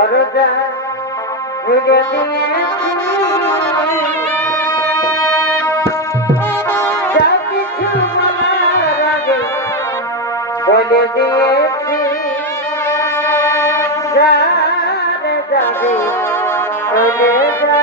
দরজা ভেঙে দিয়েছি যা কিছু বলার আগে বলে দিয়েছি যারে যাবে বলে যা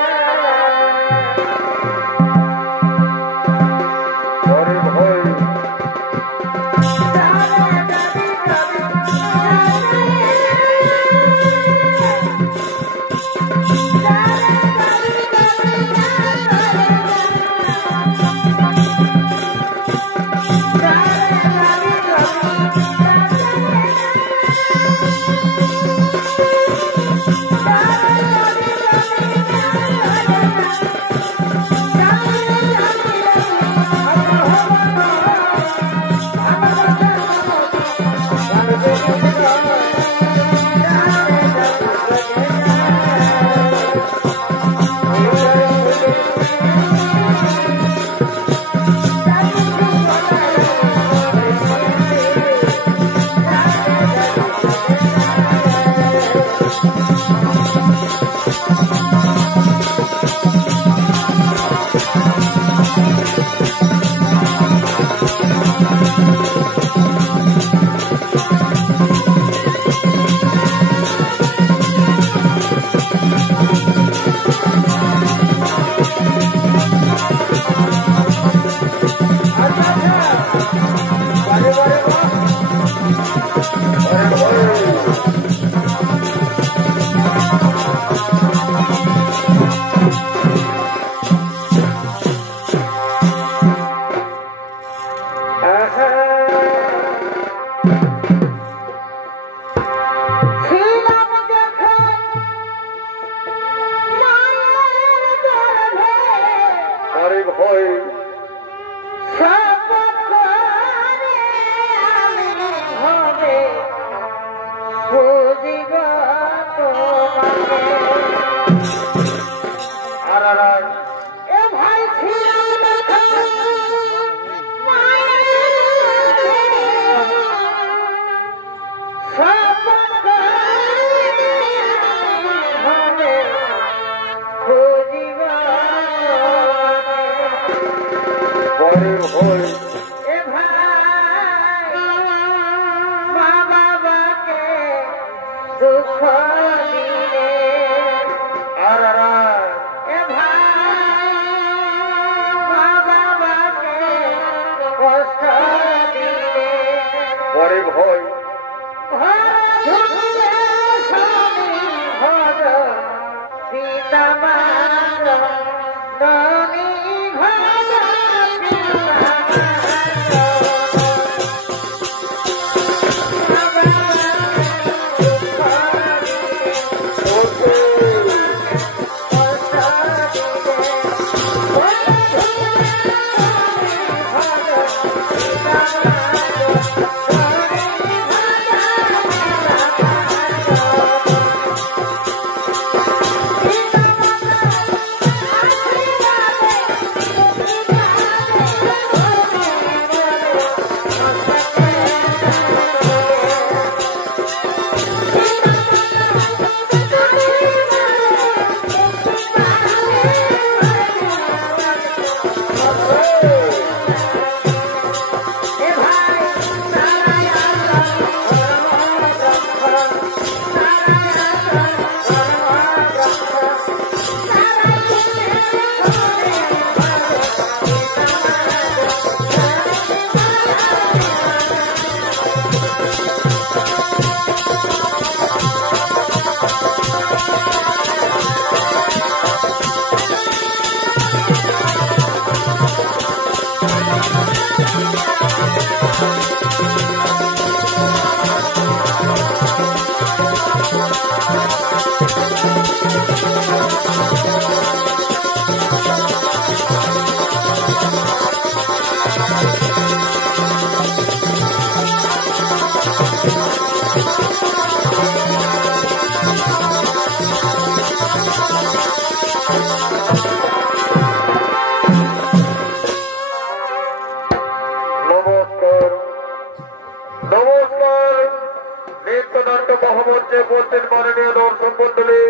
নৃত্যনাট্য মহামঞ্চে উপস্থিত মাননীয় দর্শক মন্ডলী,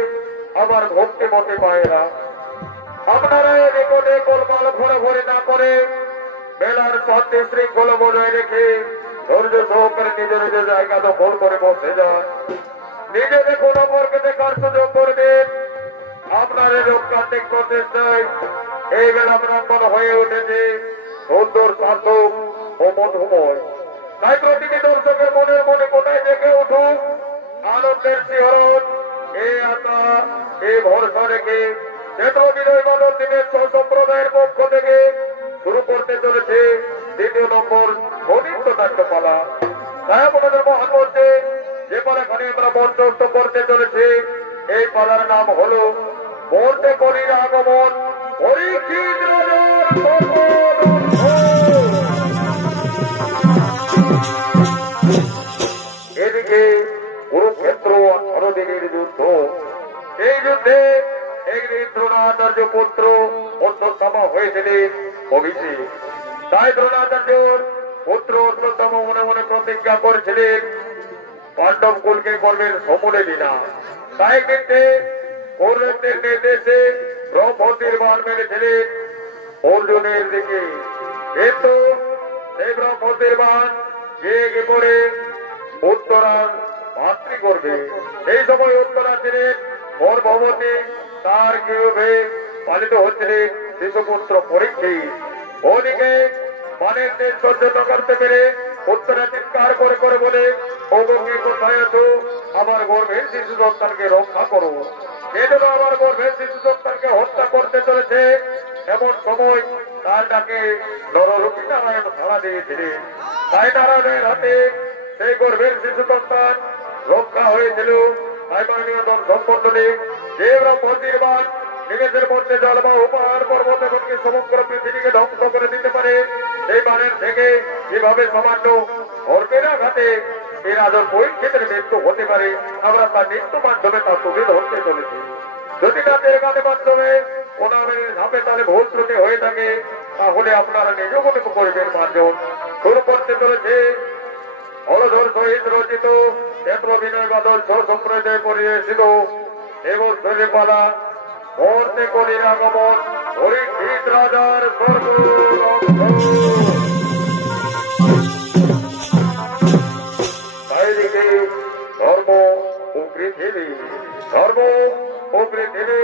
আমার ভক্তি মতে পায়েরা, আপনারা এই রেকর্ডে গোলমাল ঘোরাঘুরি না করে মেলার শান্তি শৃঙ্খলা বজায় রেখে ধৈর্য সহকারে নিজের নিজের জায়গা দখল করে বসে যান। নিজে দেখুন, অপরকে দেখার সুযোগ করে দিন। আপনার এই লোকতান্ত্রিক প্রচেষ্টায় এই মেলা প্রাঙ্গণ হয়ে উঠেছে সুন্দর, সার্থক ও মধুময়। তাই প্রতিটি দর্শকের মনের মনে কোথায় জেগে উঠুক আনন্দের শিহরণ। এই আশা, এই ভরসা রেখে চেতন বিজয় বাদল দিনের সম্প্রদায়ের পক্ষ থেকে শুরু করতে চলেছে দ্বিতীয় নম্বর নৃত্য নাট্যপালা। তাই আপনাদের মহান মঞ্চে যে পালাখানি আমরা মঞ্চস্থ করতে চলেছে, এই পালার নাম হলো মূর্তে কলির আগমন পরীক্ষিত রাজার সর্বদর্শ। এদিকে কুরুক্ষেত্র শরদিনীর যুদ্ধ। এই যুদ্ধে একদিন দ্রোণাচার্য পুত্র অশ্বত্থামা হয়েছিলেন অভিষেক। তাই দ্রোণাচার্যর পুত্র অশ্বত্থামা মনে মনে প্রতিজ্ঞা করেছিলেন পাণ্ডব কুলকে করবেন সমূলে বিনাশ। তাই কিন্তু কৌরবদের নির্দেশে ব্রহ্মতির বাণ মেরেছিলেন অর্জুনের দিকে। কিন্তু সেই ব্রহ্মতির বাণ যে করে উত্তরার মাতৃ করবে। এই সময় উত্তরা ছিলেন গর্ভবতী, তার গৃহে পালিত হচ্ছিলেন শিশুপুত্র পরীক্ষিত। ওদিকে মানের দেশ সহ্য না করতে পেরে উত্তরা চিৎকার করে করে বলে, ওগোকে কোথায় আছো, আমার গর্ভের শিশু সন্তানকে রক্ষা করো। সেজন্য আমার গর্ভের শিশু সন্তানকে হত্যা করতে চলেছে। এমন সময় তার ডাকে নররূপী নারায়ণ সাড়া দিয়েছিলেন। তাই নারায়ণের হাতে সেই গর্ভের শিশু সন্তান রক্ষা হয়েছিল। তাই মাননীয় দর্শক মন্ডলী, যে ব্রহ্মতির বাণ নিমেষের মধ্যে জলবায়ু, পাহাড়, পর্বত এমনকি সমগ্র পৃথিবীকে ধ্বংস করে দিতে পারে, এই বাণের থেকে কিভাবে সামান্য অর্পের আঘাতে এই রাজার পরীক্ষিতের মৃত্যু হতে পারে, আমরা তার মৃত্যু মাধ্যমে তার তুলে ধরতে চলেছি। যদি নাচের গানের মাধ্যমে ওনাদের ধাপে তালে ভুল ত্রুটি হয়ে থাকে, তাহলে আপনারা নিজেও মনে করবেন মার্জন। শুরু করতে চলেছে হলধর সহিত রচিত ক্ষেত্র বিনয় বাদল সম্প্রদায় পরিবেশিত এবং পালা মূর্তে কলির আগমন পরীক্ষিত রাজার সর্বদর্শ। চারিদিকে ধর্ম ও পৃথিবী, ধর্ম ও পৃথিবী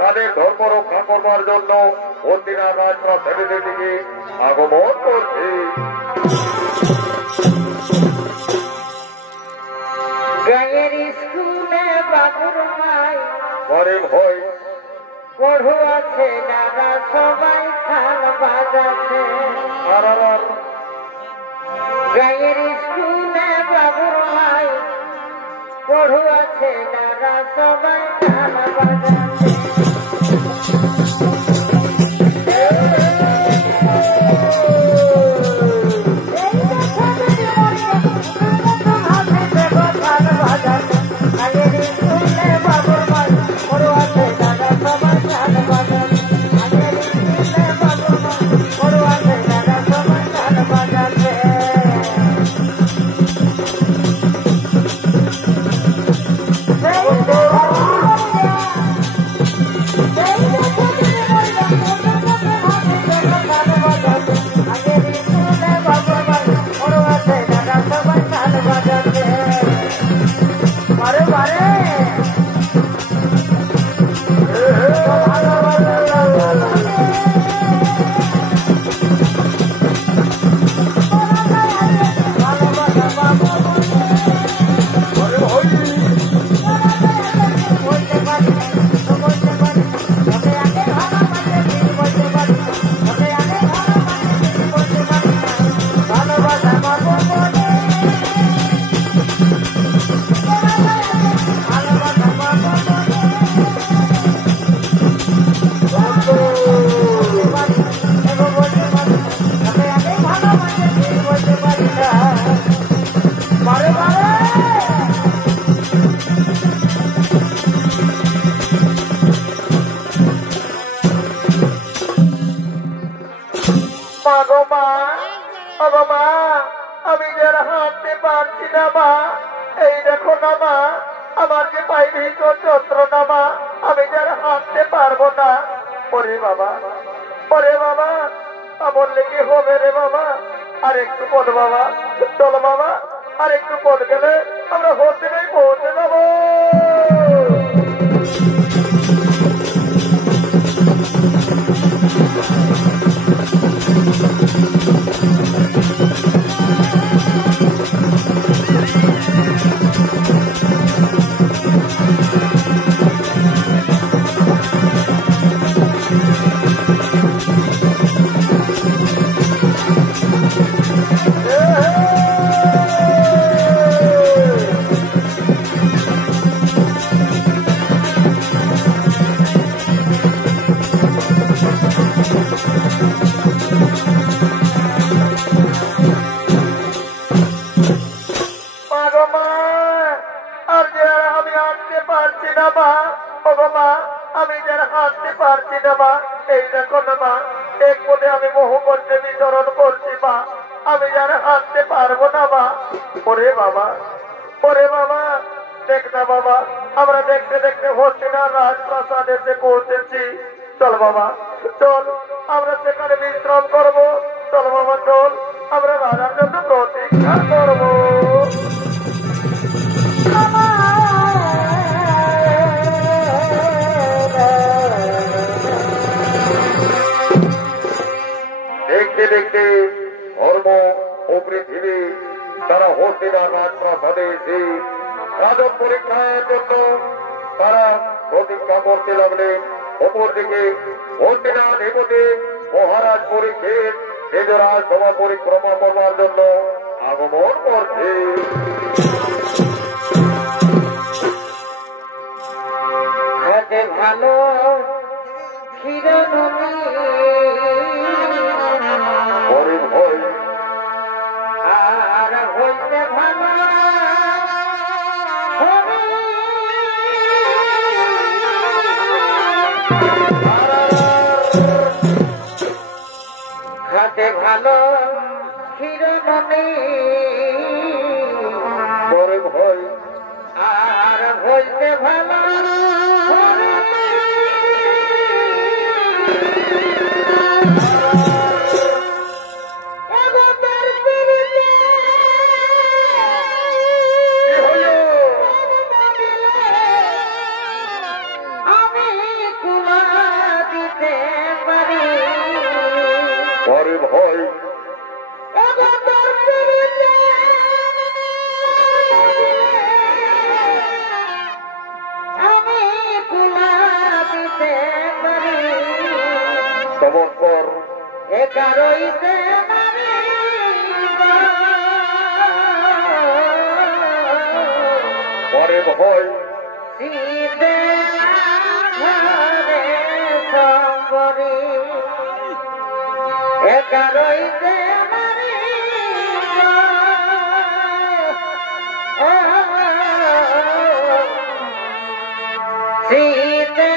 তাদের ধর্ম রক্ষা করবার জন্য মন্দিরা রাজপ্রাসাদের দিকে আগমন করছে। গায়ের স্কুলে বাবুর মাই ঘরে ভয় পড়ু আছে, দাদা সবাই খাল বাজাচ্ছে। গায়ের স্কুলে বাবুর মাই পড়ু আছে, দাদা সবাই খাল বাজাচ্ছে। আমি যারা হাঁটতে পারছি না মা, এই দেখো না মা, আমার যে পায়ে ভীষণ যন্ত্রণা মা, আমি যেন হাঁটতে পারবো না। ওরে বাবা, ওরে বাবা, আমার লেগে হবে রে বাবা। আর একটু পথ বাবা, চলো বাবা, আর একটু পথ গেলে আমরা হোস্টেলেই পৌঁছে যাবো। আমি যেন হাঁটতে পারছি না মা, এই দেখো না মা, এক পদে আমি মোহকণ্ঠে বিচরণ করছি মা, আমি যেন হাঁটতে পারবো না মা। ওরে বাবা, ওরে বাবা, দেখ না বাবা, আমরা দেখতে দেখতে হচ্ছে না রাজপ্রাসাদ এসে পৌঁছেছি। চল বাবা, চল, আমরা সেখানে বিশ্রাম করবো। চল বাবা, চল, আমরা রাজার জন্য প্রতীক্ষা করবো। দেখতে দেখতে ধর্ম ও পৃথিবী তারা হস্তিনার রাজপ্রাসাদে এসে রাজক পরীক্ষার জন্য তারা প্রতীক্ষা করতে লাগলেন। অপরদিকে হস্তিনা দেবতে মহারাজ পরীক্ষিত নিজ রাজসভা পরিক্রমা করবার জন্য আগমন করছে। ভালো ক্ষীরনদী আর হইতে ভালো খাতে ভালো ক্ষীরনদী পরে ভয় আর হইতে ভালো পরে ভয় চমৎকার 11ই পরে ভয় শীতে ঘরে সম্বরে 11ই শীতে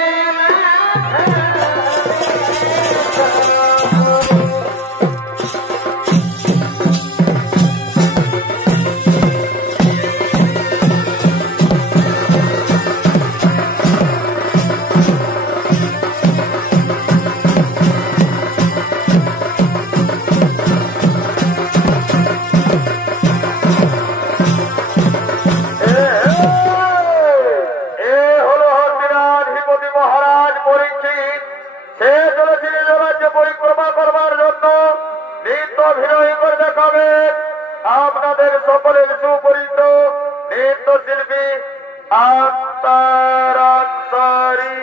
আপনাদের সকলের সুপরিচিত নৃত্যশিল্পী আখতার আনসারী।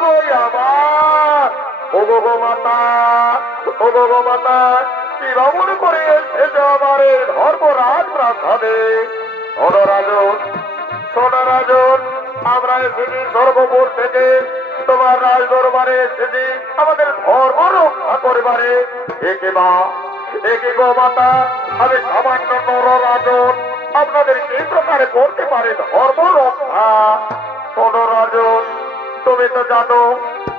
কই আমার ওগো গো মাতা, ওগো গো মাতা, কি রমণ করে এসেছে আমার ধর্মরাজ প্রাসাদে। ধনরাজন, সোনারাজন, আমরা এসেছি সর্বপুর থেকে তোমার রাজ দরবারে এসেছি আমাদের ধর্ম রক্ষা করবারে। একে মা, একে গো মাতা, আমি সামান্য নররাজন, আপনাদের এই প্রকারে করতে পারে ধর্ম রক্ষা। সোনরাজন, তুমি তো জানো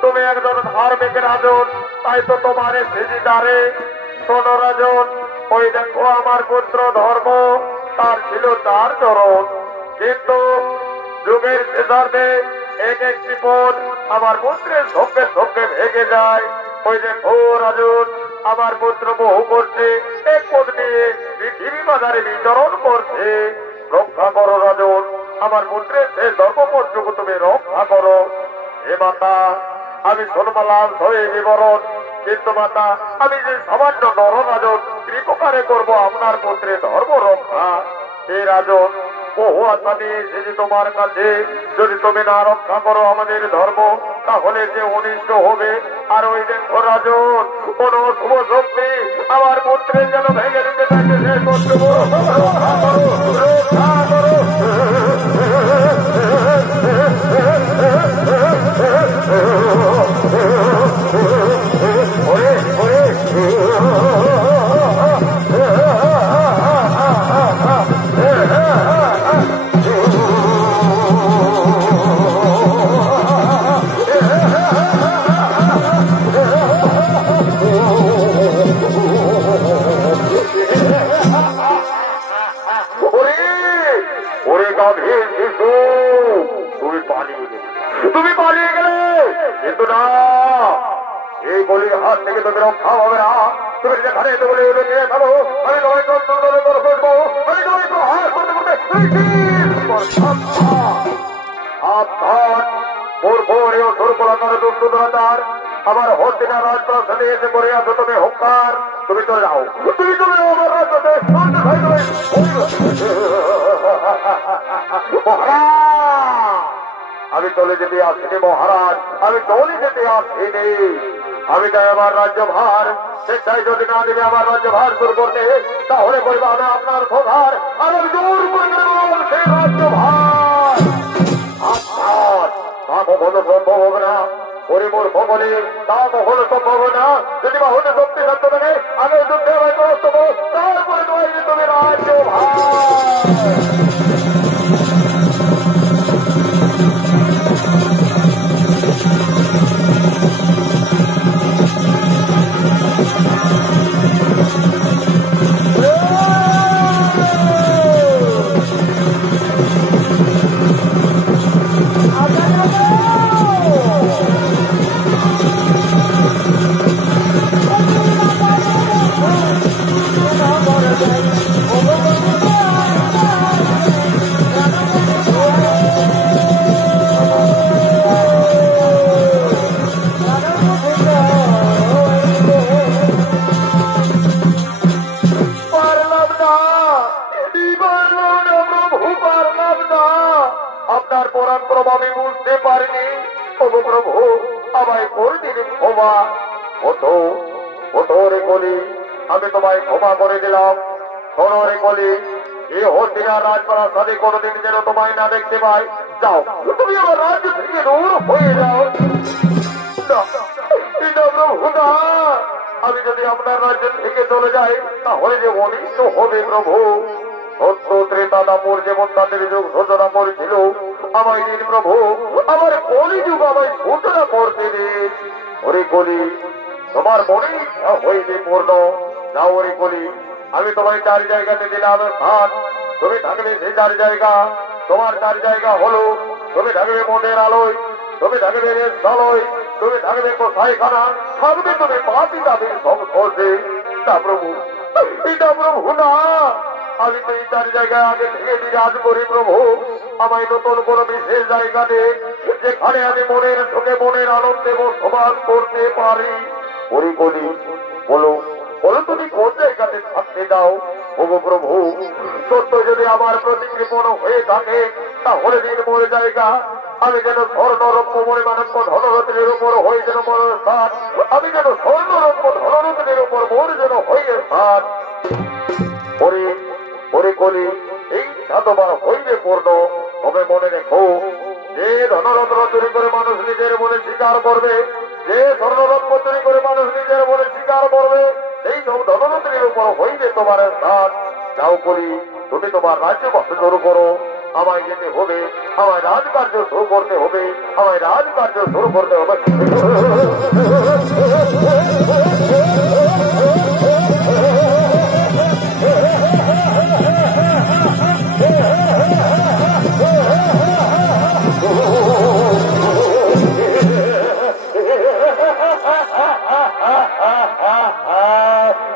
তুমি একজন ধার্মিক রাজন, তাই তো তোমার সিজিদারে। সোনরাজন, ওই দেখো আমার পুত্র ধর্ম, তার ছিল তার চরণ, কিন্তু যুগের শেষার্ধে এক একটি পদ আমার পুত্রের সঙ্গে সঙ্গে ভেঙে যায়। ওই দেখো রাজন, আমার পুত্র বহু করছে, এক পদ নিয়ে পৃথিবী বাজারে বিচরণ করছে। রক্ষা করো রাজন, আমার পুত্রের শেষ ধর্মপদটুকু তুমি রক্ষা করো। হে মাতা, আমি সোনমালাল হয়ে বিবরণ, কিন্তু মাতা আমি যে সামান্য নররাজন কি প্রকারে করবো আপনার পুত্রের ধর্ম রক্ষা। হে রাজন, বহু আশা নিয়ে এসেছি তোমার কাছে, যদি তুমি না রক্ষা করো আমাদের ধর্ম তাহলে যে অনিষ্ট হবে। আর ওই দেখো রাজন, কোন শুভ শক্তি আমার পুত্রের যেন ভেঙে দিতে থাকে, সে কর্তব্য রক্ষা করো, রক্ষা করো। ওরে ওরে তুমি পালিয়ে গেলে, কিন্তু না, এই বলির হাত থেকে তুমি রক্ষা হবে না। তুমি যেখানে বলে নিয়ে থাকো, আমি তোমায় করবো, আমি তোমায় প্রহার করতে করতে আমার হস্তিনা রাজপ্রাসাদে এসে করে আছো তুমি হুঙ্কার, তুমি চলে যাও, তুমি চলে যাও আমার রাজপ্রাসাদে। আমি চলে যেতে আসিনি মহারাজ, আমি চলে যেতে আসিনি। আমি চাই আমার রাজ্যভার, সেটাই যদি না দিলে আমার রাজ্যভার শুরু করতে, তাহলে বলবো আমি আপনার প্রধান, আর আমি জোর করে সেই রাজ্যভার। তা কখনো সম্ভব হবে না, হরিমুর ভবনে তা কখনো সম্ভব হবে না। যদি বা হতে শক্তি থাকতে থাকে আগে যুদ্ধে তারপরে তুমি রাজ্যভার। আপনার পরাণ প্রভু আমি বুঝতে পারিনি, ওগো প্রভু আমায় করে দিন ক্ষমা। ওঠো ওঠো রে কলি, আমি তোমায় ক্ষমা করে দিলাম। শোনো রে কলি, এই হস্তিনা রাজপ্রাসাদে কোনোদিন যেন তোমায় না দেখতে পাই। যাও, তুমি আমার রাজ্য থেকে দূর হয়ে যাও। প্রভু না, আমি যদি আপনার রাজ্য থেকে চলে যাই তাহলে যে অনিষ্ট হবে প্রভু। সত্য ত্রেতা দাপর যেমন তাদের যুগ ঘোষণা করেছিল, আমায় দিন প্রভু, আমার কলি যুগ আমায় ঘোষণা করতে দিন। ওরে কলি, তোমার মনে ইচ্ছা হইবে পূর্ণ। যাও ওরে কলি, আমি তোমায় 4 জায়গাতে দিলাম স্থান, তুমি থাকবে সেই 4 জায়গা। তোমার 4 জায়গা হলো, তুমি থাকবে মনের আলোয়, তুমি থাকবে স্থলয়, তুমি থাকবে কোথায়খানা, থাকবে তুমি পাতি দাবির সংস্পর্শে। তা প্রভু, এটা প্রভু না, আমি তো এই 4 জায়গায় আগে থেকে বিরাজ করি প্রভু। আমায় নতুন কোনো বিশেষ জায়গা নেই যেখানে আমি মনের সুখে মনের আনন্দে বসবাস করতে পারি। ওরে বলি, বলো বলো তুমি কোন জায়গাতে থাকতে দাও। ওগো প্রভু, সত্য যদি আমার প্রতি কৃপণ হয়ে থাকে তাহলে দিন মোর জায়গা, আমি যেন স্বর্ণরৌপ্য মণিমাণিক্য ধনরত্নের উপর হয়ে যেন মোর স্থান, আমি যেন স্বর্ণরৌপ্য ধনরত্নের উপর মোর যেন হয়ে স্থান। ওরে ওরে কলি এই সাতবার হইবে পূর্ণ। তবে মনে রেখো, যে ধনরত্ন চুরি করে মানুষ নিজের মনে স্বীকার করবে, যে স্বর্ণরত্ন চুরি করে মানুষ নিজের মনে স্বীকার করবে, সেই সব ধনরত্নের উপর হইবে তোমার স্থান। যাও করি, তুমি তোমার রাজ্যবাস শুরু করো। আমায় যেতে হবে, আমায় রাজকার্য শুরু করতে হবে, আমায় রাজকার্য শুরু করতে হবে।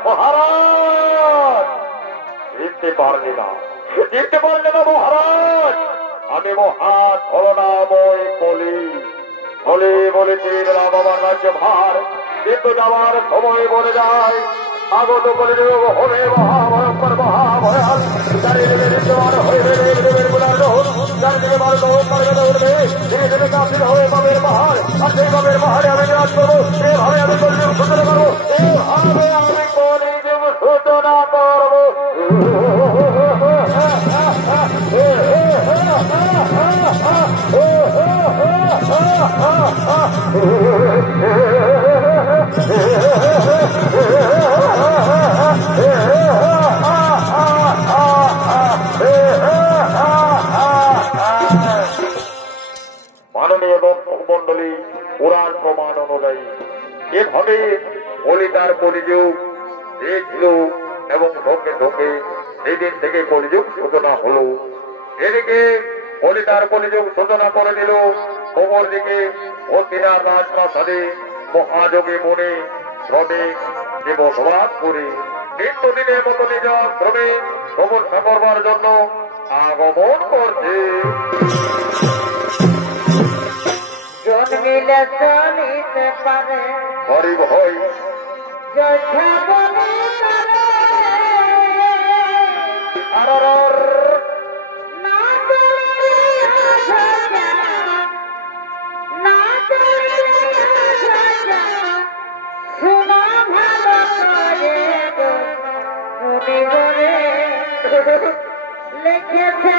মহারাজ জিততে পারলে না, জিততে পারলে না মহারাজ। আমি মহা ছলনাময় কলি, বলে বলে দিয়ে দিলাম আমার রাজ্য ভার, কিন্তু যাওয়ার সময় বলে যায় আগত বলে হবে মহাভয়ঙ্কর মহাভয়াল। চারিদিকে বিদ্যমান হইবে দেবের গুণার রোধ, চারিদিকে বার রোধ করবে দৌড়বে, ধীরে ধীরে কাফির হবে বাবের পাহাড়। আর সেই বাবের পাহাড়ে আমি বিরাজ করবো, এভাবে আমি কলিযুগ সূচনা করবো, এভাবে আমি কলিযুগ সূচনা করবো। মাননীয় দর্শক মন্ডলী, পুরাণ প্রমাণ অনুযায়ী এভাবে কলিতার কলিযুগ দেখল এবং ঢোকে ঢোকে সেদিন থেকে কলিযুগ সূচনা হল। এদিকে কলিতার কলিযুগ সূচনা করে দিল, অপর দিকে অতিনার রাজপ্রাসাদে মহাযোগী মনে শ্রমিক যে বসবাস করে নিত্যদিনের মতো নিজ শ্রমে সমস্যা করবার জন্য আগমন করছে। জন্মিলে চলিতে পারে হরি ভয় যথা বলে না চলিলে আশা, না চলিলে আশা, শুনো ভালো করে গো মুনি বলে লিখেছে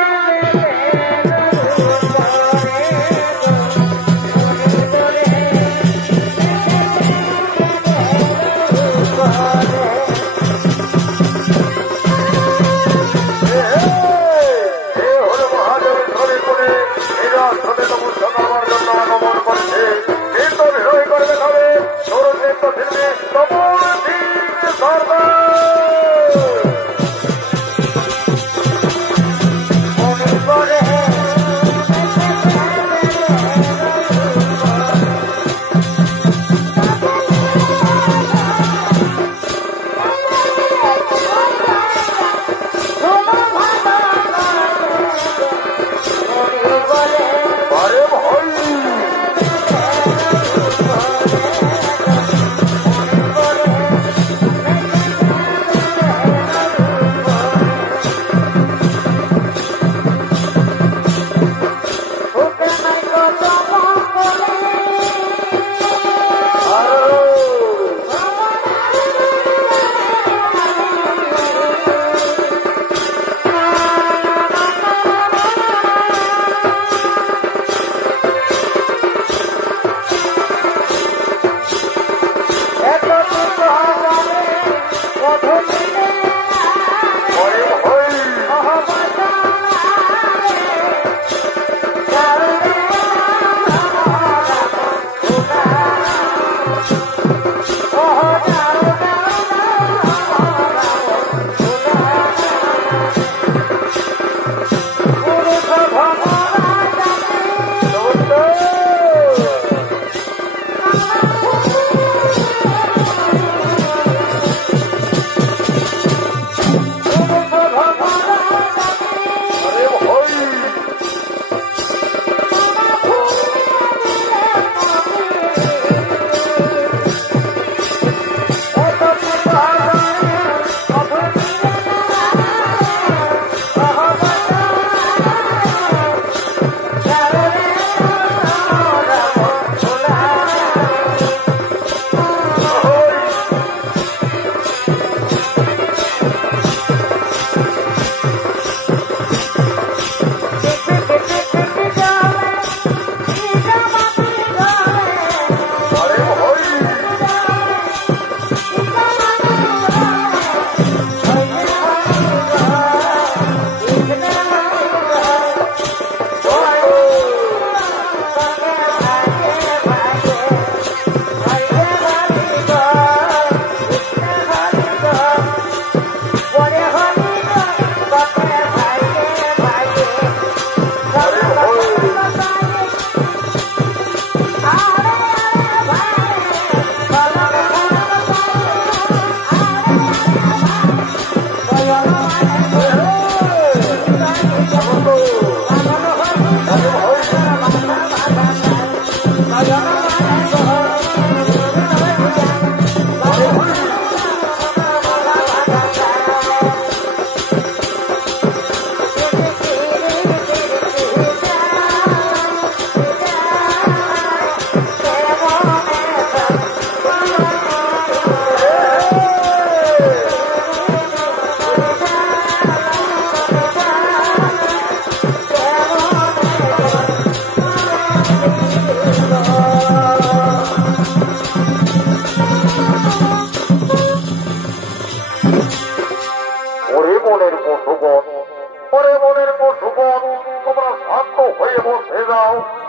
মহাদেবের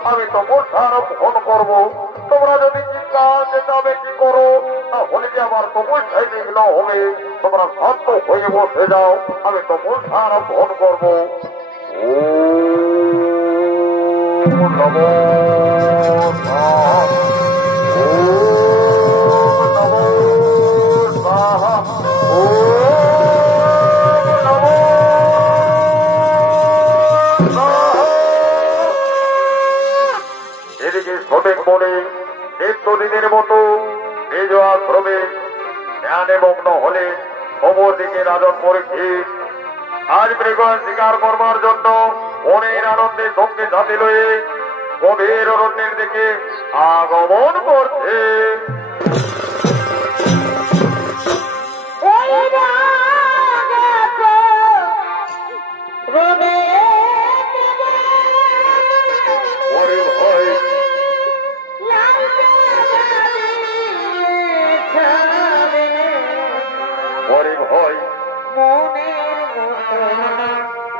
আমি তো মশার ফোন করবো, তোমরা যদি চিন্তা যেটা বেশি করো তাহলে যে আবার সমস্যায় বিঘ্ন হবে। তোমরা শান্ত হয়ে বসে যাও, আমি তো মশার ফোন করবো। ওম নমো স্বাহা, ওম নমো স্বাহা, ওম নমো স্বাহা। এদিকে সঠিক মনে নিত্যদিনের মতো নিজ আশ্রমে ধ্যানে মগ্ন হলে অপর দিকে রাজন পরীক্ষিত আজ মৃগ শিকার করবার জন্য মনের আনন্দে সঙ্গে সাথে লয়ে গভীর অরণ্যের দিকে আগমন করছে।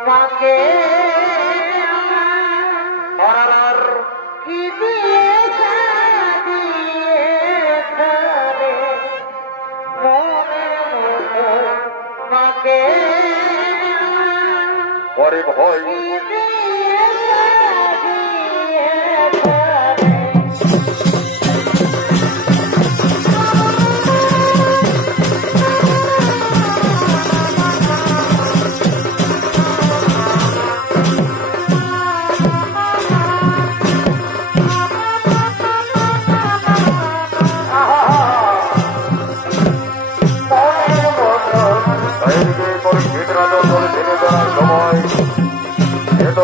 মাকে কি দিয়ে মাকে পরে ভয় সময় এত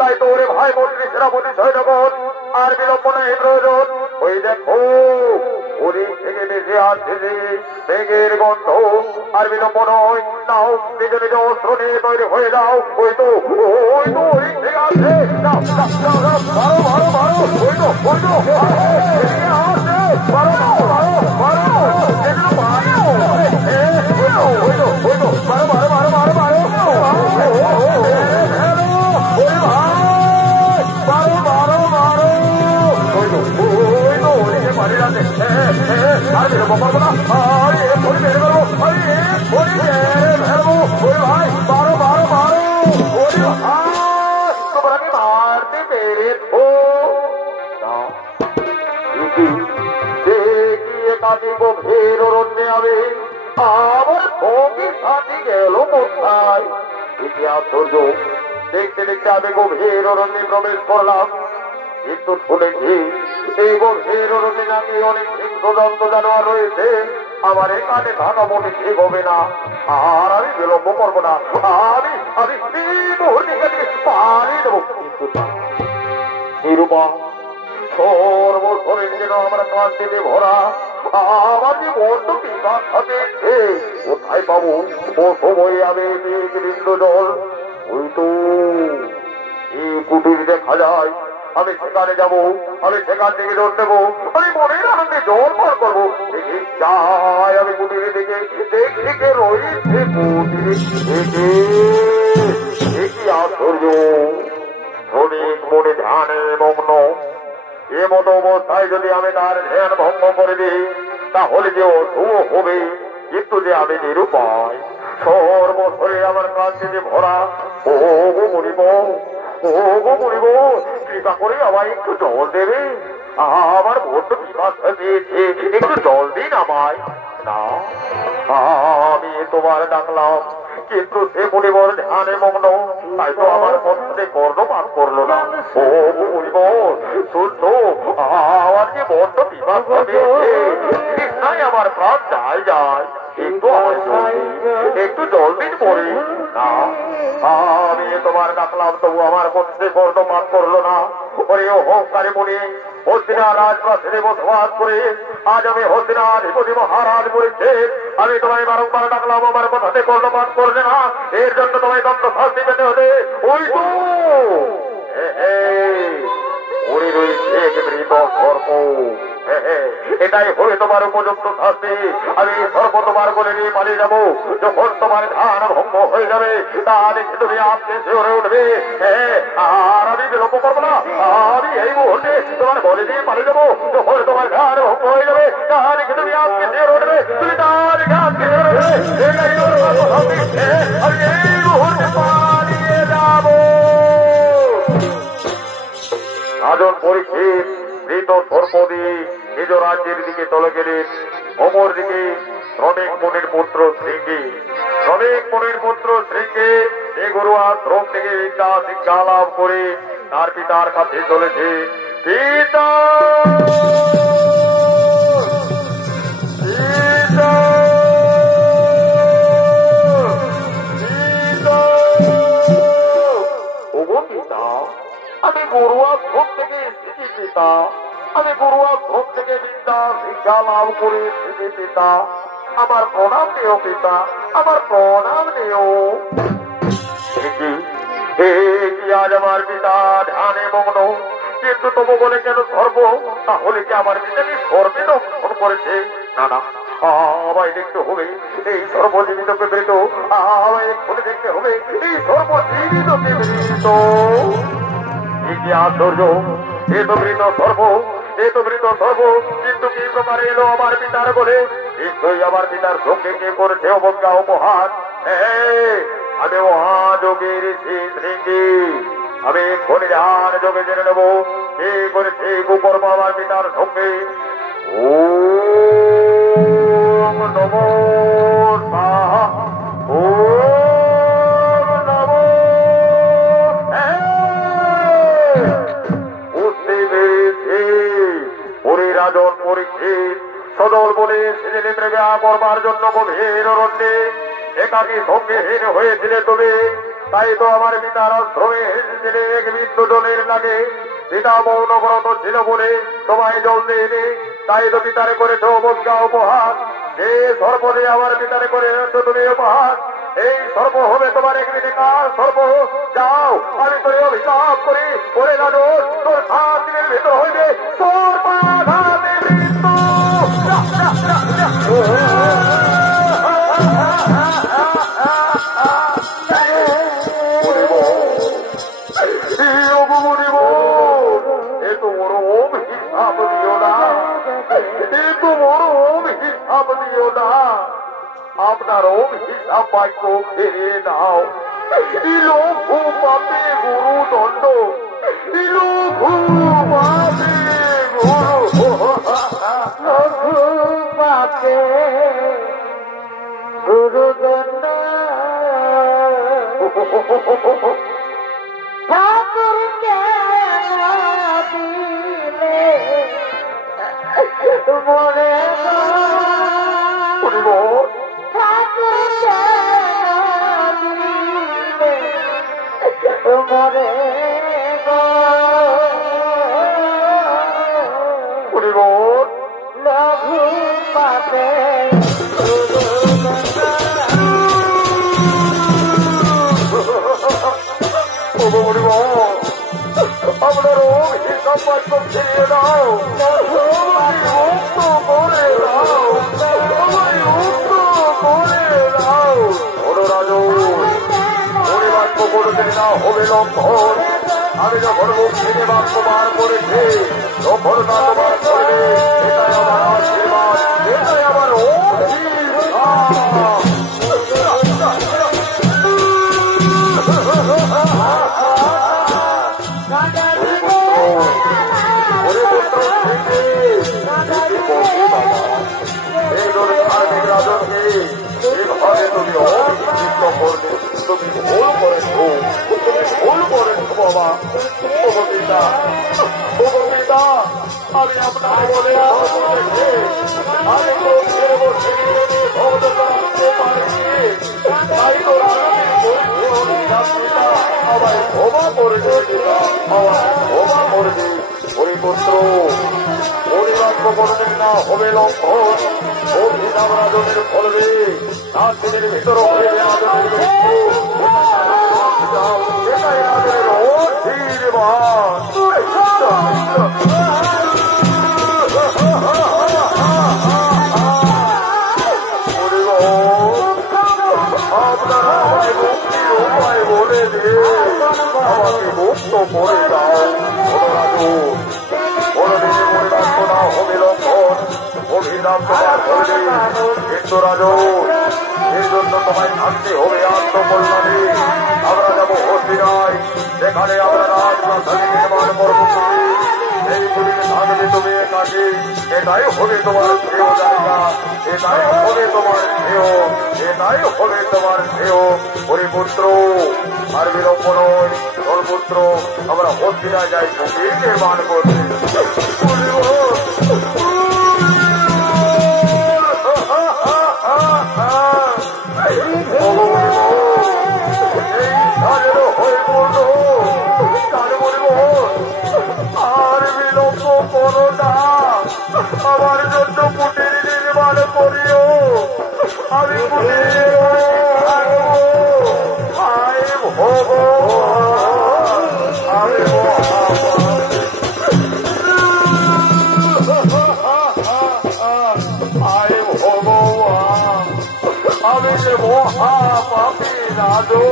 তাই তো ওরে ভাই মন্ত্রী সেনাপতি সৈন্যগণ আর বিলম্ব নেই প্রয়োজন। ওই দেখো ওদিক থেকে বেঁচে আসছে যে বেগের গন্ধ, আর বিলম্ব নয়, নাও নিজ নিজ অস্ত্র নিয়ে তৈরি হয়ে যাও। ওই তো ওই থেকে আসছে, গভীর অরণ্যে আমি আমার সঙ্গীর সাথে গেল কোথায়? এটি আশ্চর্য। দেখতে দেখতে আমি গভীর অরণ্যে প্রবেশ করলাম, কিন্তু শুনেছি এই গভীর অরণ্যে নাকি অনেক হিংস্রজন্ত জানোয়ার রয়েছে। আমার এখানে থাকা মনে ঠিক হবে না, আর আমি বিলম্ব করবো না। আমি পানি দেবো, কিন্তু নিরূপা সর্বশরীর যেন আমার ক্লান্তিতে ভরা। আমার যে বড্ড পিপাসা থাকছে, কোথায় পাবো ও সময় আমি বিন্দু জল? ওই তো এই কুটির দেখা যায়, আমি সেখানে যাবো, আমি সেখান থেকে জল দেবো, আমি মনের আনন্দে জল পার করবো। দেখি যাই আমি কুটিরের দিকে, দেখে রয়েছে কুটিরে। কি আশ্চর্য! শ্রমিক মনে ধ্যানে মগ্ন। এমতো অবস্থায় যদি আমি তার ধ্যান ভঙ্গ করে দিই, তাহলে যে অশুভ হবে। কিন্তু যে আমি নিরুপায়, সর্বশরীর আমার কাছে ভরা। ও গো মরিব, কৃপা করে আমায় একটু জল দেবে। আমার বড্ড বিপদ পেয়েছে, একটু জল দিন আমায়। না, আমি তোমার ডাকলাম, কিন্তু সে পরিবার ধ্যানে মগ্ন, তাই তো আমার মধ্যে কর্ণপাত করলো না। ও বলিব শুদ্ধ, আমার যে বড্ড বিবাদ পেয়েছে, কৃষ্ণায় আমার প্রাণ যায় যায়। একটু জল দিন পরে। না, আমি তোমার ডাকলাম, তবু আমার মধ্যে কর্ণপাত করলো না। ওরে অহংকারী মুনি, হস্তিনা রাজপ্রাসাদে বসবাস করে আজ আমি হস্তিনাধিপতি মহারাজ বলেছে। আমি তোমায় বারংবার ডাকলাম, আমার কথাতে কর্ণপাত করলে না। এর জন্য তোমায় দণ্ড শাস্তি পেতে হবে। ওই তো ওই রয়েছে মৃত সর্প। এটাই হয়ে তোমার উপযুক্ত শাস্তি। আমি সর্প তোমার বলে নিয়ে পালিয়ে যাবো। যখন তোমার ধ্যান ভঙ্গ হয়ে যাবে, তাহলে তুমি আপনি শিওরে উঠবে। আর আমি বিলম্ব করবো না, আমি এই মুহূর্তে তোমার বলে দিয়ে পালিয়ে যাবো। যখন তোমার ধ্যান ভঙ্গ হয়ে যাবে, তাহলে তুমি আপনি শিওরে উঠবে। তুমি তার ধ্যান শিওরে উঠবে। এটাই আমি এই মুহূর্তে পালিয়ে যাবো। রাজন পরীক্ষিত মৃত সর্পদি নিজ রাজ্যের দিকে চলে গেলেন। অমর দিকে শ্রমিক মুনির পুত্র শৃঙ্গী। শ্রমিক মুনির পুত্র শৃঙ্গী এ গুরু আশ্রম থেকে বিদ্যা শিক্ষা লাভ করে তার পিতার কাছে চলেছে। পিতা আমি গুরু আশ্রম থেকে এসেছি পিতা, আমি গুরু আশ্রম থেকে বিদ্যা শিক্ষা লাভ করে এসেছি পিতা। আমার প্রণাম দিও পিতা, আমার প্রণাম দিও। কি আজ আমার পিতা ধ্যানে মগ্ন, কিন্তু তবু বলে কেন সর্ব? তাহলে কি আমার পিতা কি সর্বে দর্শন করেছে? না না, আমায় দেখতে হবে এই সর্বজীবিতকে মৃত, আমায় এক্ষুনি দেখতে হবে এই সর্বজীবিতকে মৃত। কি কি আশ্চর্য, এ তো মৃত সর্ব, এ তো মৃত সর্ব, কিন্তু কি প্রকারে এলো আমার পিতার বলে? নিশ্চয়ই আমার পিতার সঙ্গে কে করেছে অবজ্ঞা উপহার। আমি মহাযোগীর শৃঙ্গি, আমি এক্ষুনি ধ্যান যোগে জেনে নেব কে করেছে কুকর্ম আমার পিতার সঙ্গে। ওম নমো স্বাহা, ওম নমো। বুঝতে পেরেছি পরিরাজন পরীক্ষিত সদল বলে সেদিনে প্রেমে করবার জন্য গভীর অরণ্যে একাকী সঙ্গীহীন হয়েছিলে তুমি। তাই তো আমার পিতার আশ্রমে এসেছিলে এক বিন্দু জলের লাগে। পিতা মৌনব্রত ছিল বলে তোমায় জল দেয়নি, তাই তো পিতারে করেছ অবজ্ঞা উপহার। যে সর্বদে আমার পিতারে করে তুমি উপহার, এই সর্ব হবে তোমার একদিনে কার সর্ব। যাও, আমি তোর অভিশাপ করি, করে জানো তোর 7 দিনের ভিতর হইবে সর্বাঘাতে মৃত্যু। আপনার অভিশাপ বাক্য ফিরিয়ে দাও। লঘু পাপে গুরু দণ্ড, লঘু পাপে লঘু পাপে গুরুদণ্ড। ঠাকুরকে দিলে মরে মরে লঘু পাপে আপনার অভিশাপ বাক্য ফিরিয়ে দাও। মুক্ত করে দাও, মুক্ত করে দাও। অনুরাজ বাক্য করতে না হবে লঙ্ঘন। আমি যখন মুখ থেকে বাক্য বার করেছি তখন তা তোমার করবে। এটাই আমার আশীর্বাদ, এটাই আমার অভিশাপ। তুমি অভিযুক্ত করবে, তুমি ভুল করেছ, তুমি ভুল করেছ বাবা। পিতা, পিতা, আমি আপনার বলে আমি তো আমায় ক্ষমা করে দেবে পিতা, আমায় ক্ষমা করে দেবে। হরিপুত্র পরিবাক্য করবেন না হবে লঙ্ঘন। অভিশাপ রাজনের ফলবে 7 দিনের ভিতর হয়ে রাজনের মৃত্যু। এটাই রাজনের অধীরবাদ। আপনারা আমায় মুক্তির উপায় বলে দিয়ে আমাকে মুক্ত করে দাও। কোনদিনে পরিবাক্য না হবে লঙ্ঘন। অভিশাপ তোমার করবে কিন্তু রাজন, এর জন্য তোমায় থাকতে হবে আত্মকল্যাণে। আমরা যাবো হস্তিনায়, সেখানে আমরা রাজপ্রাসাদ নির্মাণ করবো। এই পুরীতে থাকবে তুমি একাকি, এটাই হবে তোমার প্রিয় জায়গা, এটাই হবে তোমার প্রিয়, এটাই হবে তোমার প্রিয়। হরিপুত্র আর বিলম্ব নয়, জলপুত্র, আমরা হস্তিনায় যাই পুরী নির্মাণ করছি। আর বিলম্ব করো না, আমার জন্য কুটির নির্মাণ করিও। আমি কুটির আয় ভব, আয় আয় ভব। রাজু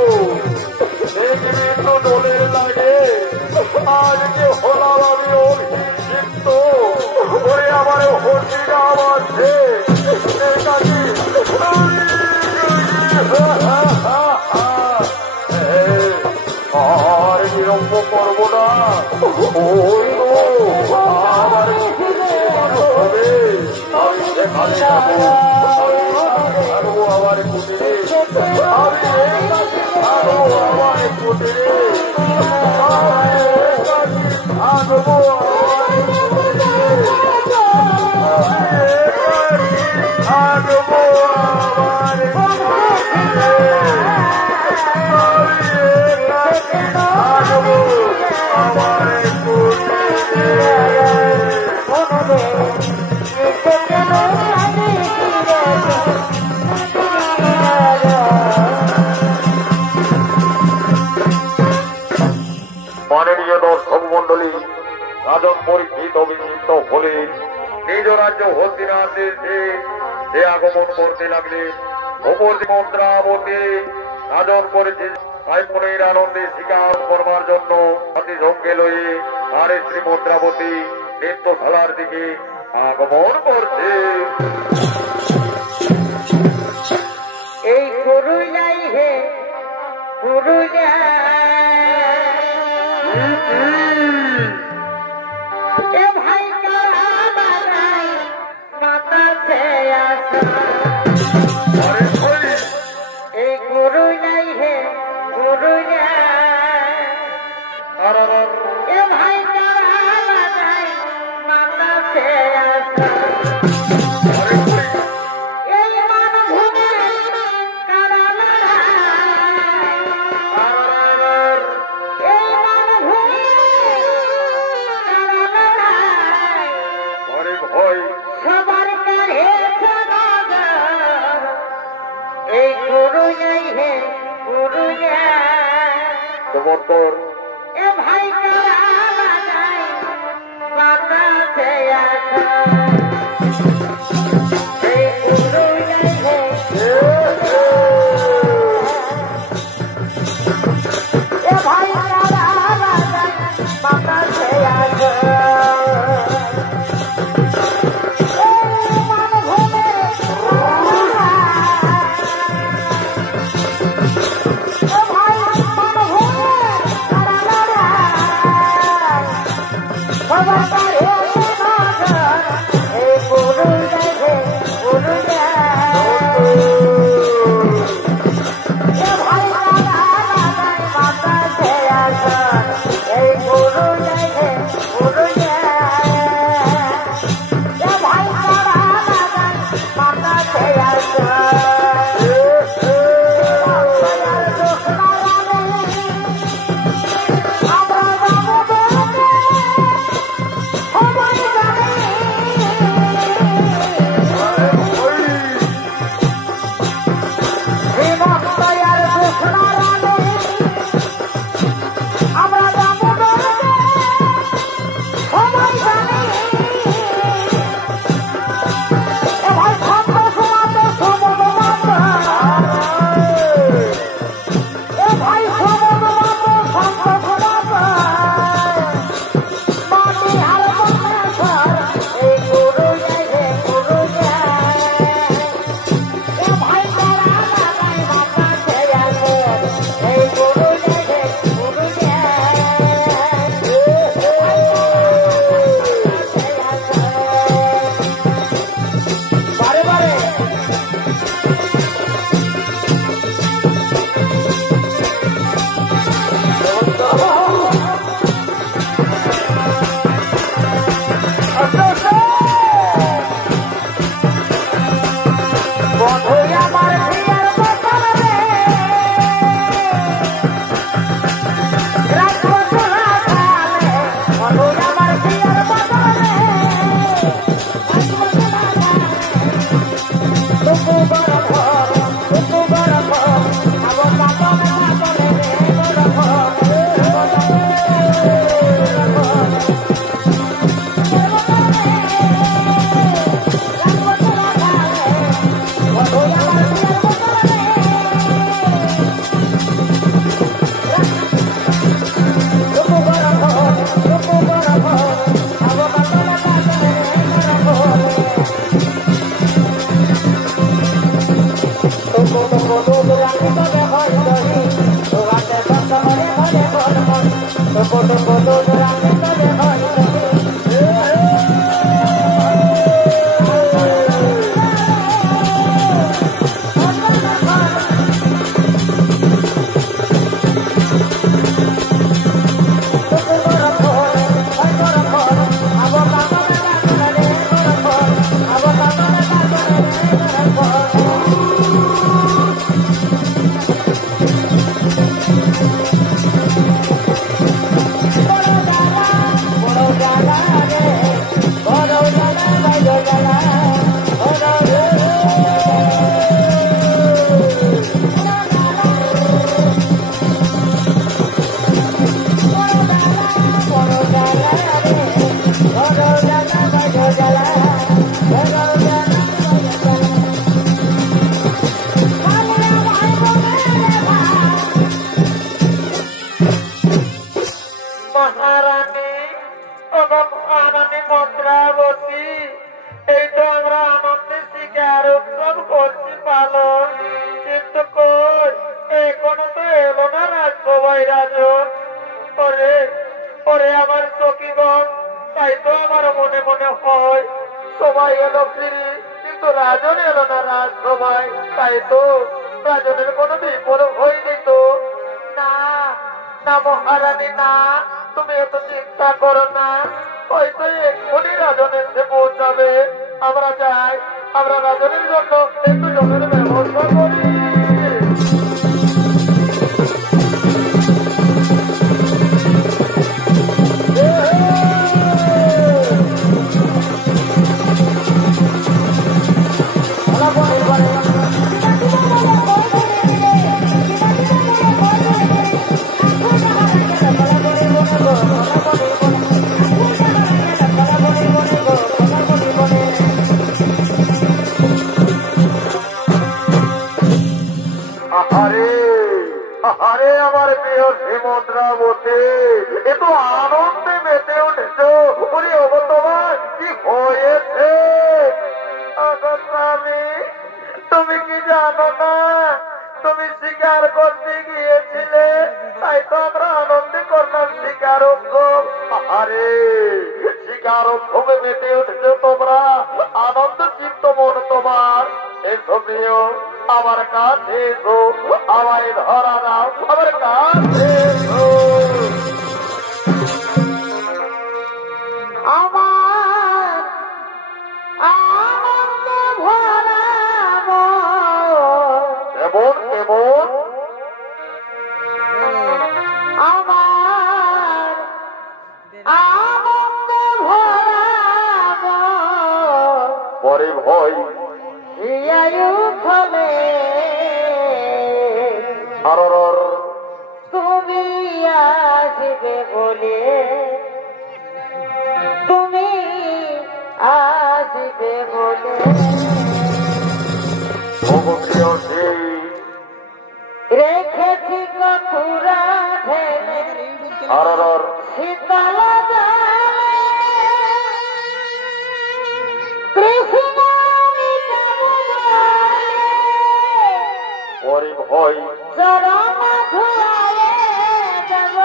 দেখবি তো দোলের লাগে আজকে হলাম আমি অভিষিক্ত ওরে আমার হরিরা আছে আর বিলম্ব করবো না ওই আমার হবে আমি সেখানে যাবো থাকবো আমার কুটিরে আমি থাকবো আমার কুটিরে থাকবো মাননীয় দর্শক মন্ডলী রাজন পরীক্ষিত অভিষিক্ত হলে নিজ রাজ্য হস্তিনাথ দেশে যে আগমন করতে লাগলেন অপরদি মন্ত্রাবতী রাজন পরিচিত ভাইপনের আনন্দে শিকার করবার জন্য অতি সঙ্গে লয়ে আর শ্রী মন্ত্রাবতী নৃত্য খেলার দিকে আগমন করছে। এই গুরু যাই হে গুরু যাই এ ভাই কারাবাই মাতা ছে আসা এই গুরু যাই হে গুরু যাই এ ভাই কারাবাই মাতা ছে আসা সবার কাছে এই গুরু যাই হে গুরু তোমার এ ভাই কারাবাই মাতা ছে আসা এই গুরু যাই হে এ ভাই কারাবাই মাতা ছে আসা পরিশ্রম করছি পালন, কিন্তু কই এখনো তো এলো না রাজসভাই রাজন। ওরে ওরে আমার সখীগণ, তাই তো আমার মনে মনে হয় সবাই এলো ফিরি, কিন্তু রাজন এলো না রাজসভায়। তাই তো রাজনের কোনো বিপদ হয়নি তো? না না মহারানী, না, তুমি এত চিন্তা করো না, হয়তো এক্ষুনি রাজন এসে পৌঁছাবে। আমরা যাই, আমরা রাজনের জন্য একটু জলের ব্যবস্থা করি। আরে আমার প্রিয় শ্রীমদ্রাবতী, এত আনন্দে মেতে উঠেছ, ওরে ওগো তোমার কি হয়েছে? স্বামী, তুমি কি জানো না, তুমি শিকার করতে গিয়েছিলে, তাই তো আমরা আনন্দে করলাম শিকার উৎসব। আরে শিকার উৎসবে মেতে উঠেছ তোমরা, আনন্দ চিত্ত মন তোমার। এসো প্রিয়, আমার কাছে এসো, আমায় ধরা দাও, আমার কাছে এসো। আমার আনন্দ ভরা কেমন কেমন আমার আনন্দ ভরা পরে ভয় ফলে আর তুমি আসবে বলে, তুমি আসবে বলে প্রিয় সেই রেখেছি কতুরা ঢেলে আর শীতল কৃষ্ণ পরে ভয় চরণ ধুয়ে দেব,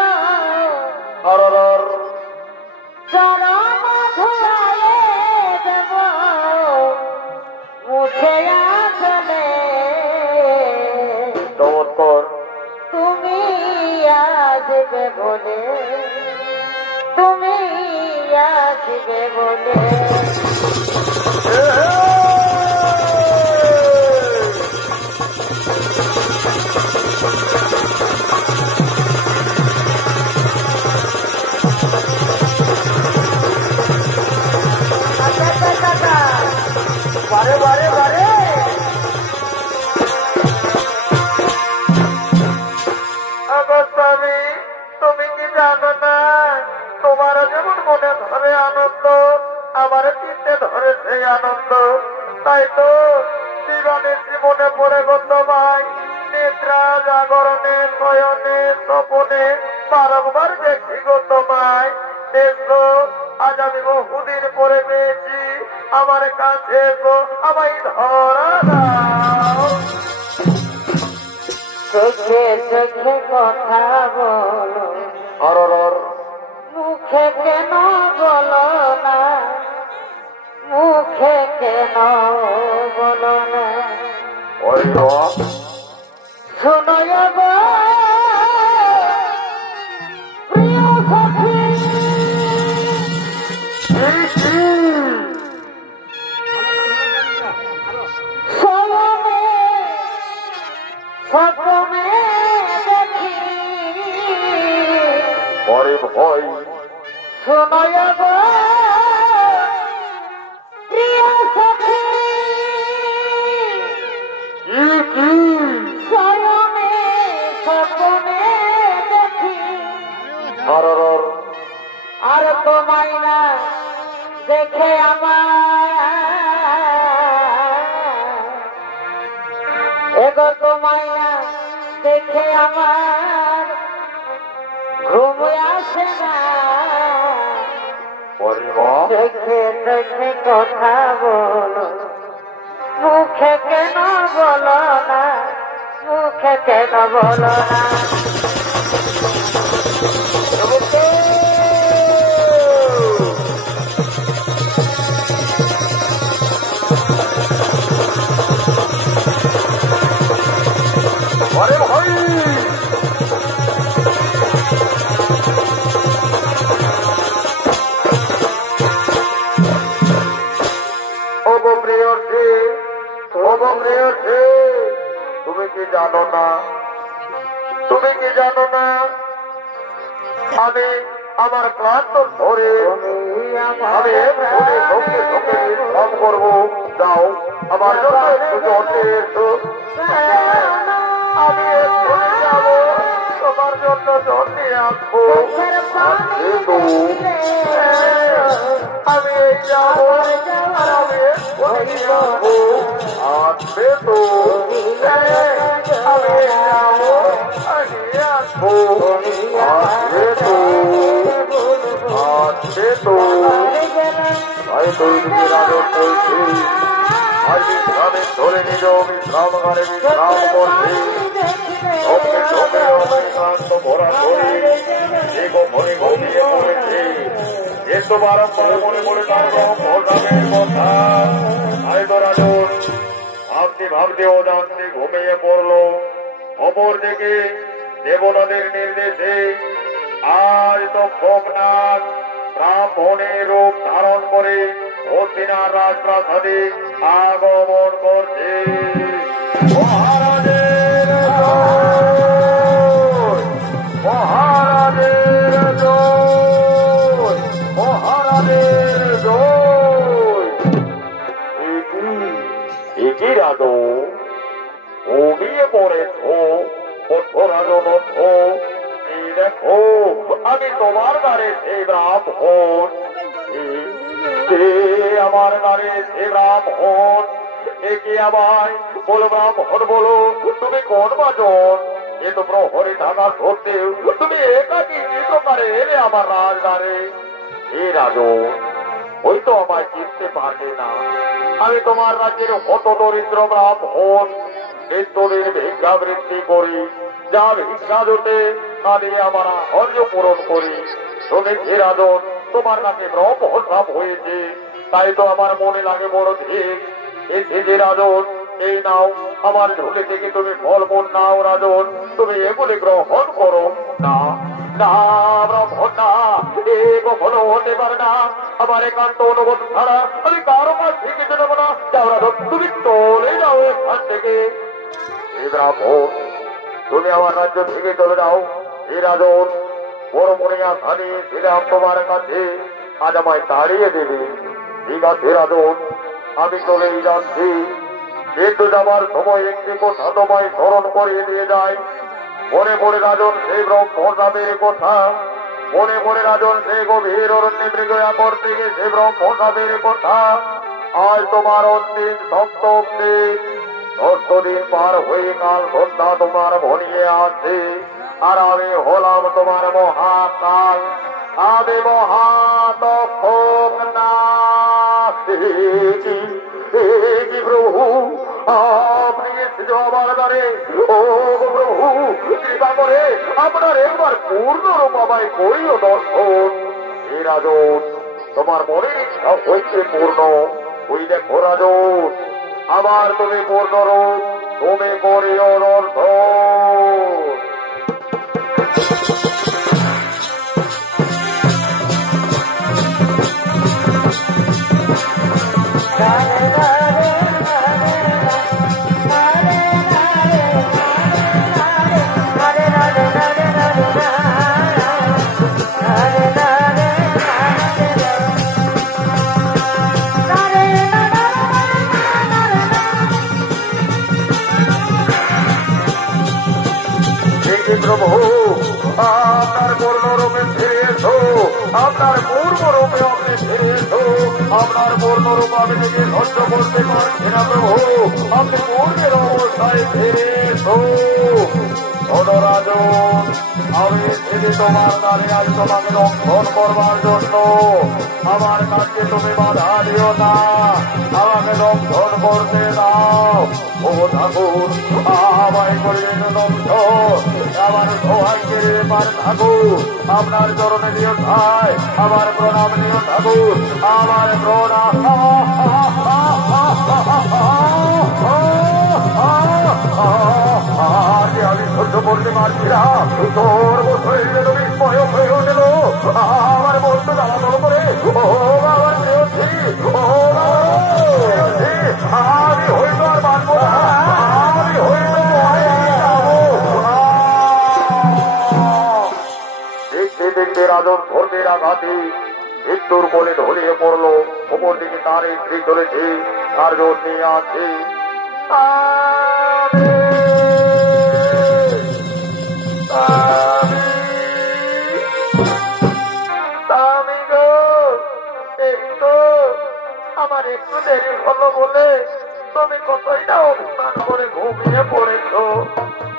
আর চরণ ধুয়ে দেব, মুছে আসলে চমৎকার। তুমি আসবে বলে, তুমি আসবে বলে বারে বারে বারে স্বামী, তুমি কি জানো না, তোমার যেমন মনে ধরে আনন্দ, আমার চিন্তে ধরে সেই আনন্দ। তাই তো জীবনে জীবনে পড়ে গো তোমায়, নিদ্রা জাগরণে শয়নে স্বপনে বারংবার দেখি গো তোমায়। এসো, আজ আমি বহুদিন পরে পেয়েছি, আমার কাছে এসো, আমায় ধরা দাও। চোখে চোখে কথা বলো, আর মুখে কেন বলো না, মুখে কেন বলো না। ওই শোনো গো প্রিয় সখী, স্বয়নে স্বপ্নে দেখি, পরে ভয় শোনো গো প্রিয় সখী, স্বয়নে স্বপ্নে দেখি, আর আর তোমায় না দেখে আমার, এগো তোমায় না দেখে আমার ঘুম আসে না। পরে দেখে দেখে কথা বলো, মুখে কেন বলো না, মুখে কেন বলো না। আরে ভাই তুমি কি জানো না, তুমি কি জানো না আমি আমার ক্লান্ত ধরে আমি এক্ষুনি সঙ্গে সঙ্গে বিশ্রাম করবো। যাও আমার জন্য একটু জলে এসো, আমি এক্ষুনি যাবো তোমার জন্য জলে আসবো। আমি এই যাবো আর আমি এক্ষুনি আসবো। আসবে তো আমি যাবো আমি আসবো। আসবে তো আসবে তো তাই তৈরি রাজন বলছি আর বিশ্রামে ধরে নিজ বিশ্রামগারে বিশ্রাম করছি। সঙ্গে সঙ্গে অবিশ্রান্ত ভরা ধরে যে গোপনে ঘুমিয়ে পড়েছে। কিন্তু বারম্বার মনে মনে তার ব্রহ্মনামের কথা। তাই তো রাজন ভাবতে ভাবতে অজান্তে ঘুমিয়ে পড়লো। অপরদিকে দেবতাদের নির্দেশে আজ তো ভোগনাথ ব্রাহ্মণের রূপ ধারণ করে হস্তিনার রাজপ্রাসাদে আগমন করছে। মহারাজের জয়, মহারাজের জয়, মহারাজের জয়। একি রাজো ঘুমিয়ে পড়েছ, ওঠো রাজন ওঠো। এই দেখো আমি তোমার দ্বারে সেই ব্রাহ্মণ, আমার দ্বারে সে ব্রাহ্মণ। একে আমায় বলো ব্রাহ্মণ বলো তুমি কোন বাজন? এ তো প্রহরী থাকা সত্ত্বেও তুমি একাকি প্রকারে এলে আমার রাজদ্বারে। এ রাজন ওই তো আমায় চিনতে পারবে না, আমি তোমার রাজ্যের হত দরিদ্র ব্রাহ্মণ। মৃত্যুদের ভিক্ষাবৃত্তি করি, যা ভিক্ষা জোটে তা দিয়ে আমার হর্য পূরণ করি। শুনেছি রাজন তোমার নাকি ব্রহ্মণ ভাব হয়েছে, তাই তো আমার মনে লাগে বড় ধীর। এসে যে রাজন এই নাও আমার ঝুলি থেকে তুমি ফলমূল নাও রাজন, তুমি এগুলি গ্রহণ করো। না না ব্রাহ্মণ না, এ কখনো হতে পারে না। আমার একান্ত অনুভব ছাড়া আমি কারো কাছ থেকে দেবো না। যাও রাজন তুমি চলে যাও এখান থেকে। ব্রাহ্মণ তুমি আমার রাজ্য থেকে চলে যাও। এই রাজন বড় মনে আশা নিয়ে ছিলাম তোমার কাছে, আজ আমায় তাড়িয়ে দেবে। ঠিক আছে রাজন আমি চলেই যাচ্ছি, কিন্তু যাবার সময় একটি কথা তোমায় স্মরণ করিয়ে দিয়ে যায়। মনে মনে রাজন সেই ব্রহ্মনামের কথা, মনে মনে রাজন সেই গভীর অরণ্যে মৃগয়া করতে গিয়ে সেই ব্রহ্মনামের কথা। আজ তোমার অন্তিম সপ্তম দিন, 10 দিন পার হয়ে কাল সন্ধ্যা তোমার ঘনিয়ে আছে, আর আমি হলাম তোমার মহাকাল। আমি মহাতক্ষক না। কি প্রভু আপনি এসেছো আমার দ্বারে? ও প্রভু কৃপা করে আপনার একবার পূর্ণরূপ আমায় করিও দর্শন। হে রাজন তোমার মনের ইচ্ছা হয়েছে পূর্ণ, ওই দেখো রাজন আবার তুমি পূর্ণরূপ তুমি করিও দর্শন। প্রভু আপনার পূর্ণরূপে ফিরে এসো, আপনার পূর্ণরূপে আপনি ফিরে এসো। আপনার পূর্ণরূপ আমি নিজে সহ্য করতে পারছি না প্রভু, আপনি পূর্ণের অবস্থায় ফিরে এসো। রাজন, আমি এসেছি তোমার দ্বারে আজ তোমাকে রক্ষণ করবার জন্য। আমার কাছে তুমি বাধা দিও না, আমাকে রক্ষণ করতে দাও। ও ঠাকুর, আমায় করবেন ধ্বংস, আমার সহায় কেড়ে পার ঠাকুর। আপনার চরণে দিও ঠাই, আমার প্রণাম দিও ঠাকুর, আমার প্রণাম। আমি সহ্য করতে পারছি না, তোর শরীরে তুমি ভয় হয়ে গেল। আমার বন্ধু দাঁড়ানো করে, ও আমার প্রিয়সী, ও আমি হইতো আর মানব না, আমি হইতো দেখতে দেখতে রাজন ধর্মের আঘাতে মৃত্যুর কোলে ঢলিয়ে পড়লো। ওপর দিকে তার স্ত্রী চলেছে, তার জোর নিয়ে আছে। আমার একটু দেরি হলো বলে তুমি কতই না অভিমান করে ঘুমিয়ে পড়েছ।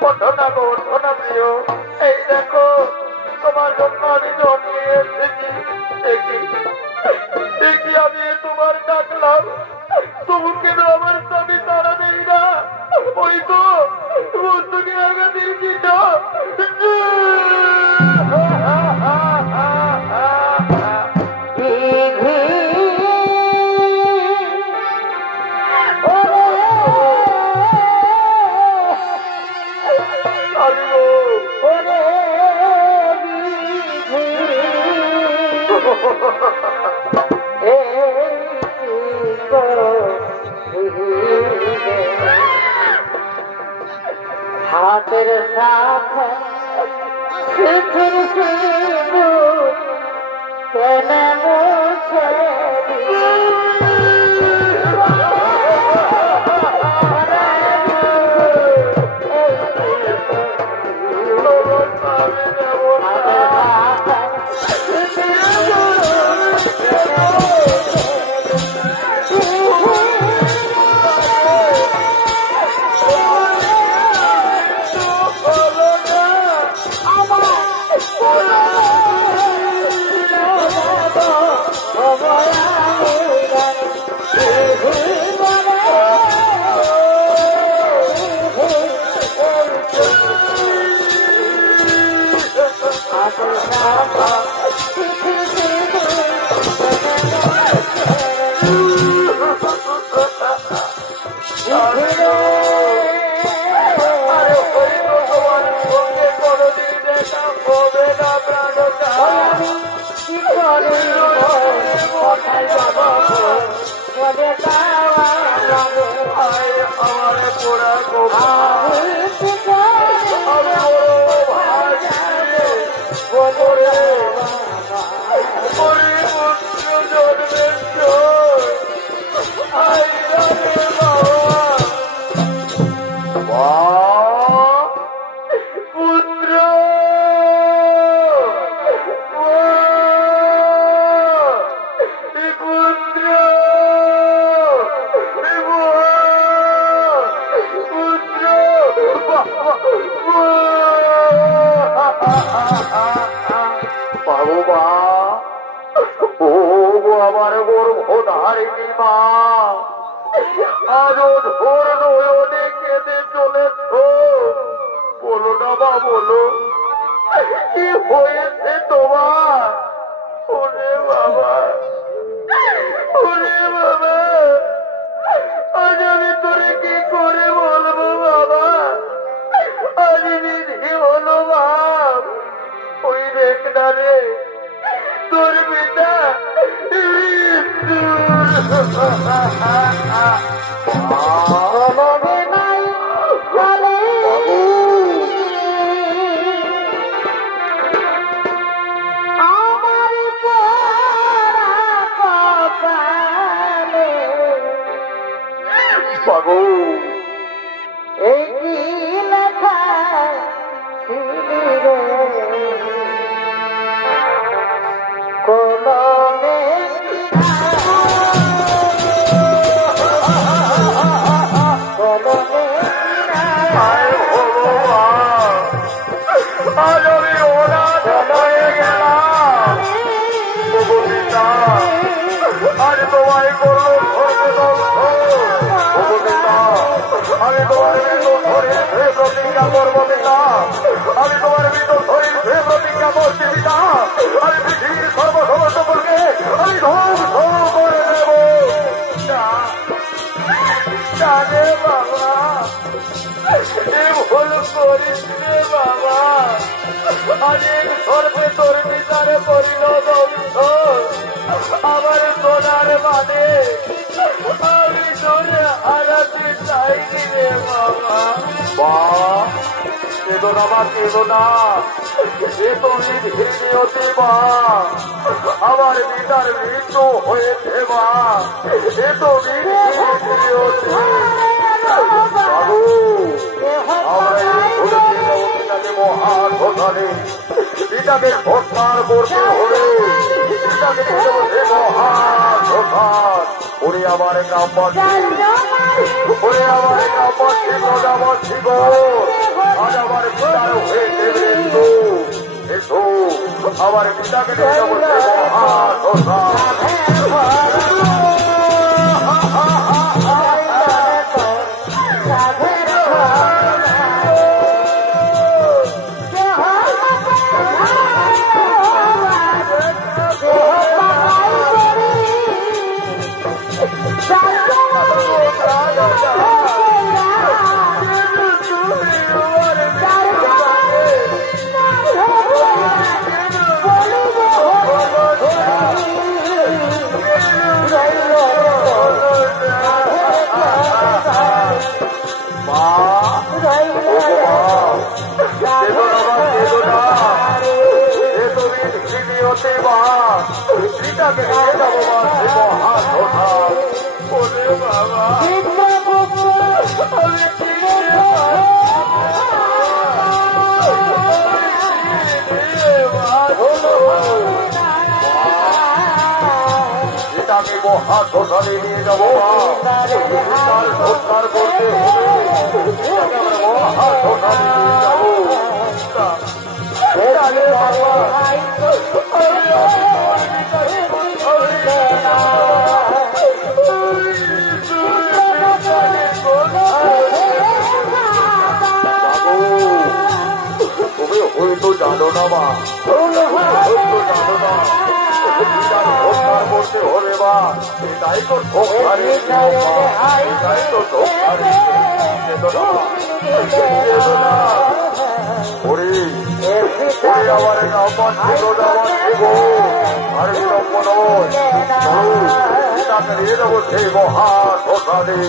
ওঠো না গো, ওঠো না প্রিয়, এই দেখো তোমার জন্য আমি জল নিয়ে এসেছি। দেখি আমি তোমার ডাকলাম, তবু কেন আমার স্বামী তারা দেই না? ওই তো বন্ধুকে আগে দিয়েছি না। হাতের সাথে কেন মুছে করিস রে বাবা, অনেক ধর্মে তোর পিতারে পরিণত অংশ আমার সোনার মানে আমি তোরে হারাতে চাইনি রে বাবা। কেঁদো না মা, কেঁদো না, এ তো নিধি হতে মা, আমার পিতার মৃত্যু হয়েছে মা, এ তো নিধি হতে। বাবু আমরা এই পিতাকে মহান ঘোষণে পিতাকে ঘোষণার করতে হবে, পিতাকে মহান ঘোষণ। ওরে আমার কাপড়, ওরে আমার কাপড় প্রজাপতি গো, আজ আমার পিতার হয়েছে মৃত্যু, এসো আমার পিতাকে মহান ঘোষণ। হাত ধরে নিয়ে যাবো, উদ্ধার করতে হাত ধরে নিয়ে যাবো। তুমি হয়তো জানো না মা, হয়তো জানো না উদ্ধার করতে হলে মা, এটাই তো ধোখারি, এটাই তো ধোখারি। ওরে আমার কাপড় ছিল যাওয়ার দেব, আর বিলম্ব নয়, তাকে নিয়ে যাবো সেই মহান ঘোষণে।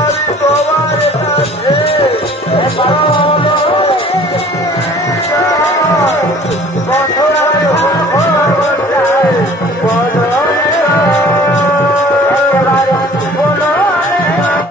আমি তোমার কাছে